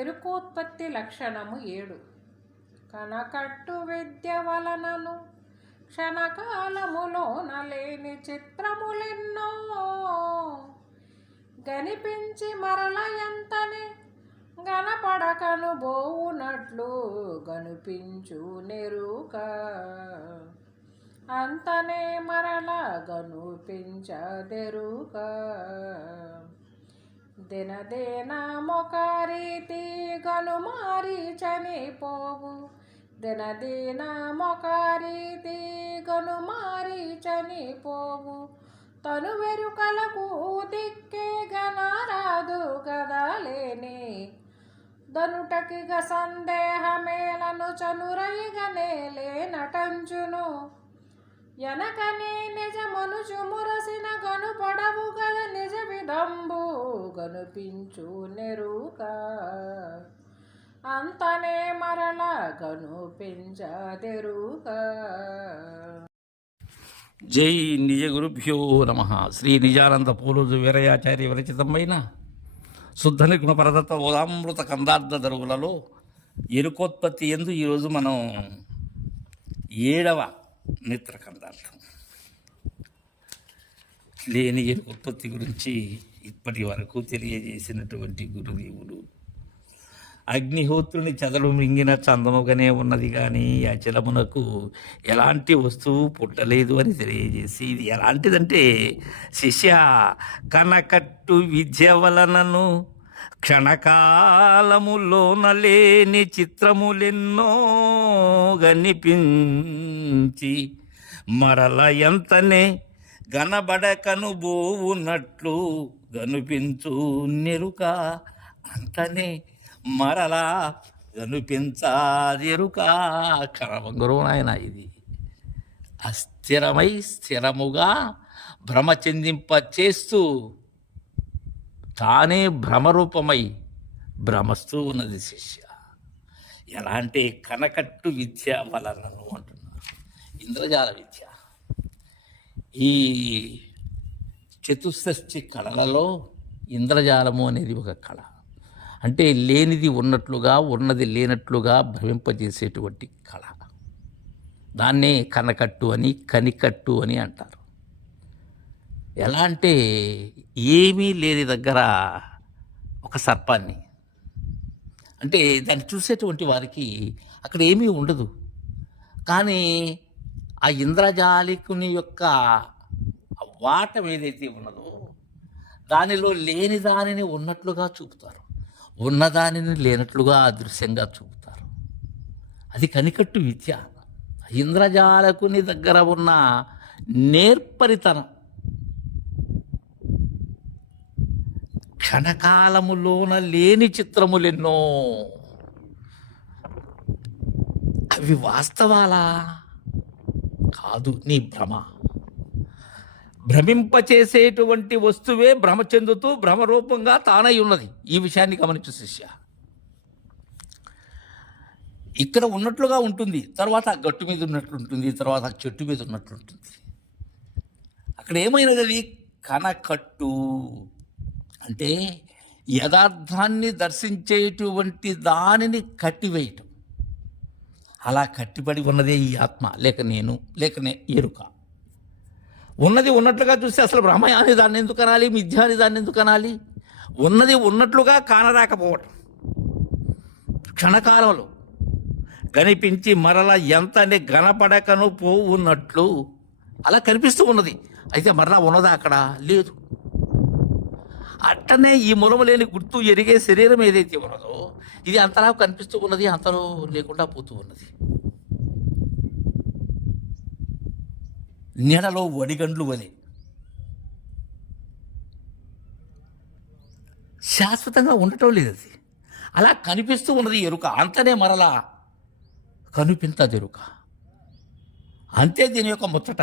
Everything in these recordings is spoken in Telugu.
ఎరుకోత్పత్తి లక్షణము 7. కనకట్టు విద్య వలనను క్షణకాలములోన లేని చిత్రములెన్నో గనిపించి మరల ఎంతనే గనపడకను బోవునట్లు గనిపించు నెరుక అంతనే మరల గనుపించదెరుక దినదేన మొక రీతి గనుమారి చనిపోవు దినదిన మొక రీతి గనుమారి చనిపోవు తను వెరుకలకు దిక్కే గనరాదు గదలేని దనుటకిగ సందేహమేలను చనురైగనేలే నటంచును ఎనకనే నిజమనుచు మురసిన గనుపడవు గద నిజ విదంబు గనుపించు నెరుక అంతనే మరల గనుపించదెరుక. జై నిజ గురుభ్యో నమ. శ్రీ నిజానంద పూర్వజు వీరయాచార్య విరచితమైన శుద్ధ నిర్గుణ పరదత్త ఓదామృత కందార్థ దరుగులలో ఎరుకోత్పత్తి ఎందు ఈరోజు మనం 7వ మిత్ర కందార్థం లేని ఎరుకోత్పత్తి గురించి ఇప్పటి వరకు తెలియజేసినటువంటి గురుదేవులు అగ్నిహోత్రుని చెదలు మింగిన చందముగానే ఉన్నది కానీ అచలమునకు ఎలాంటి వస్తువు పుట్టలేదు అని తెలియజేసి ఇది ఎలాంటిదంటే శిష్య కనకట్టు విద్య వలనను క్షణకాలములోన లేని చిత్రములెన్నో గనిపించి మరల ఎంతనే గనబడకను బోవునట్లు గనిపించు నెరుక అంతనే మరలా కనిపించదెరుక. కరవంగరు నాయన ఇది అస్థిరమై స్థిరముగా భ్రమ చెందింప చేస్తూ తానే భ్రమరూపమై భ్రమస్తూ ఉన్నది శిష్య. ఎలా అంటే కనకట్టు విద్య వలనను అంటున్నారు. ఇంద్రజాల విద్య. ఈ చతుషష్ఠి కళలలో ఇంద్రజాలము అనేది ఒక కళ. అంటే లేనిది ఉన్నట్లుగా ఉన్నది లేనట్లుగా భ్రమింపజేసేటువంటి కళ. దాన్నే కనకట్టు అని కనికట్టు అని అంటారు. ఎలా అంటే ఏమీ లేని దగ్గర ఒక సర్పాన్ని, అంటే దాన్ని చూసేటువంటి వారికి అక్కడ ఏమీ ఉండదు, కానీ ఆ ఇంద్రజాలికుని యొక్క వాటం ఏదైతే ఉన్నదో దానిలో లేని దానిని ఉన్నట్లుగా చూపుతారు, ఉన్నదానిని లేనట్లుగా అదృశ్యంగా చూపుతారు. అది కనికట్టు విద్య. ఇంద్రజాలకుని దగ్గర ఉన్న నేర్పరితనం క్షణకాలములోన లేని చిత్రములెన్నో. అవి వాస్తవాలా? కాదు, నీ భ్రమ. భ్రమింపచేసేటువంటి వస్తువే భ్రమ చెందుతూ భ్రమరూపంగా తానై ఉన్నది. ఈ విషయాన్ని గమనించు శిష్య. ఇక్కడ ఉన్నట్లుగా ఉంటుంది, తర్వాత ఆ గట్టు మీద ఉన్నట్లు ఉంటుంది, తర్వాత ఆ చెట్టు మీద ఉన్నట్లు ఉంటుంది. అక్కడ ఏమైనది? అది కనకట్టు. అంటే యథార్థాన్ని దర్శించేటువంటి దానిని కట్టివేయటం. అలా కట్టిపడి ఉన్నదే ఈ ఆత్మ, లేక నేను, లేకనే ఎరుక. ఉన్నది ఉన్నట్లుగా చూస్తే అసలు భ్రమ అని దాన్ని ఎందుకు అనాలి, మిథ్య అని దాన్ని ఎందుకు అనాలి? ఉన్నది ఉన్నట్లుగా కానరాకపోవటం, క్షణకాలంలో కనిపించి మరల ఎంతని గనపడకను పోవున్నట్లు అలా కనిపిస్తూ ఉన్నది. అయితే మరలా ఉన్నదా? అక్కడ లేదు. అట్టనే ఈ మూలము లేని గుర్తు ఎరిగే శరీరం ఏదైతే ఉన్నదో ఇది అంతలా కనిపిస్తూ ఉన్నది, అంతలో లేకుండా పోతూ ఉన్నది. నీడలో వడిగండ్లు వలె శాశ్వతంగా ఉండటం లేదు. అది అలా కనిపిస్తూ ఉన్నది ఎరుక. అంతనే మరలా కనిపించదెరుక. అంతే దీని యొక్క ముచ్చట.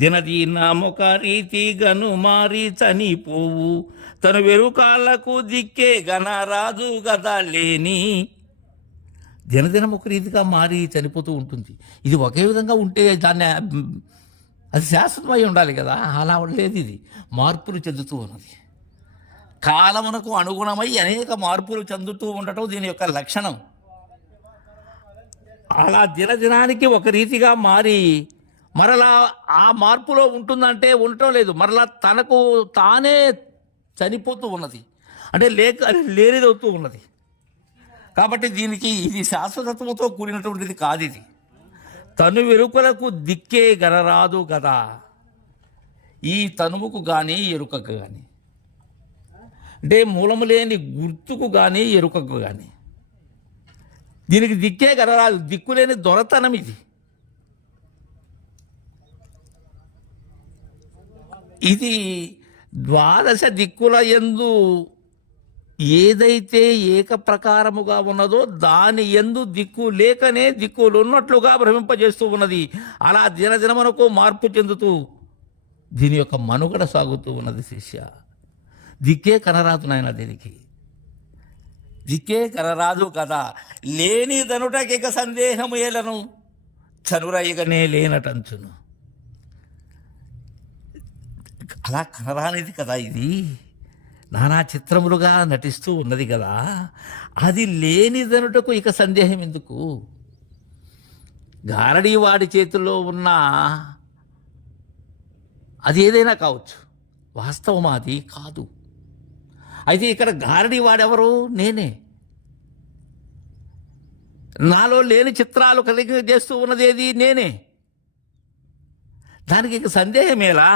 దినదీనామొక రీతి గను మారి చనిపోవు తను వెరుకాళ్ళకు దిక్కే గనరాజు గదా లేని. దినదినం ఒక రీతిగా మారి చనిపోతూ ఉంటుంది. ఇది ఒకే విధంగా ఉంటే దాన్ని అది శాశ్వతమై ఉండాలి కదా, అలా లేదు. ఇది మార్పులు చెందుతూ ఉన్నది. కాలమునకు అనుగుణమై అనేక మార్పులు చెందుతూ ఉండటం దీని యొక్క లక్షణం. అలా దినదినానికి ఒక రీతిగా మారి మరలా ఆ మార్పులో ఉంటుందంటే ఉండటం లేదు, మరలా తనకు తానే చనిపోతూ ఉన్నది, అంటే లేనిదవుతూ ఉన్నది. కాబట్టి దీనికి ఇది శాశ్వతత్వంతో కూడినటువంటిది కాదు. ఇది తను వెరుకలకు దిక్కే గనరాదు కదా, ఈ తనువుకు కానీ ఎరుకకు కానీ, అంటే మూలము లేని గుర్తుకు కానీ ఎరుకకు కానీ దీనికి దిక్కే గనరాదు. దిక్కులేని దొరతనం ఇది. ఇది ద్వాదశ దిక్కుల యందు ఏదైతే ఏక ప్రకారముగా ఉన్నదో దాని యందు దిక్కు లేకనే దిక్కులు ఉన్నట్లుగా భ్రమింపజేస్తూ ఉన్నది. అలా దినదినమునకు మార్పు చెందుతూ దీని యొక్క మనుగడ సాగుతూ ఉన్నది. శిష్య, దిక్కే కనరాదు నాయన, దీనికి దిక్కే కనరాదు కదా, లేనిదనుటకిక సందేహము ఏలను, చనురయ్యగనే లేనటంచును. అలా కనరానిది కదా, ఇది నానా చిత్రములుగా నటిస్తూ ఉన్నది కదా, అది లేనిదనుటకు ఇక సందేహం ఎందుకు? గారడీ వాడి చేతుల్లో ఉన్న అది ఏదైనా కావచ్చు, వాస్తవం అది కాదు. అయితే ఇక్కడ గారడీ వాడెవరు? నేనే. నాలో లేని చిత్రాలు కలిగి చేస్తూ ఉన్నది ఏది? నేనే. దానికి ఇక సందేహమేలా?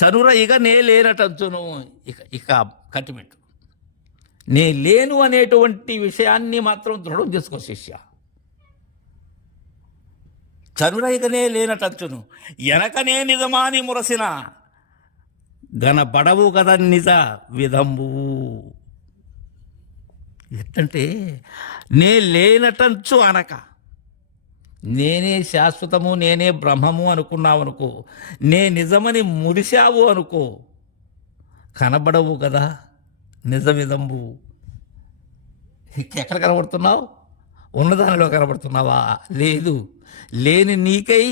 చనుర ఇక నే లేనటంచును. ఇక కట్టిమెట్టు, నే లేను అనేటువంటి విషయాన్ని మాత్రం దృఢం చేసుకో శిష్య. చనుర ఇకనే లేనటంచును, ఎనకనే నిజమాని మురసిన గనబడవు కదా నిజ విధంబు. ఎట్టంటే నే లేనటంచు అనక, నేనే శాశ్వతము, నేనే బ్రహ్మము అనుకున్నావు అనుకో, నే నిజమని మురిశావు అనుకో, కనబడవు కదా నిజ విధంబు. ఎక్కడ కనబడుతున్నావు? ఉన్నదానిలో కనబడుతున్నావా? లేదు. లేని నీకై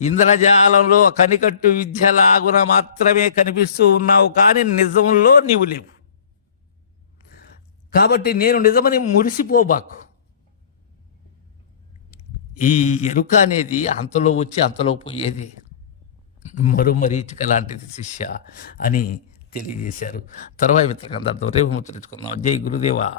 ఇంద్రజాలంలో కనికట్టు విద్యలాగున మాత్రమే కనిపిస్తూ ఉన్నావు, కానీ నిజంలో నీవు లేవు. కాబట్టి నేను నిజమని మురిసిపోబాకు. ఈ ఎరుక అనేది అంతలో వచ్చి అంతలో పోయేది, మరీచిక లాంటిది శిష్య అని తెలియజేశారు. తర్వాత మిత్రకందరితో రేపు ముచ్చరించుకుందాం. జై గురుదేవా.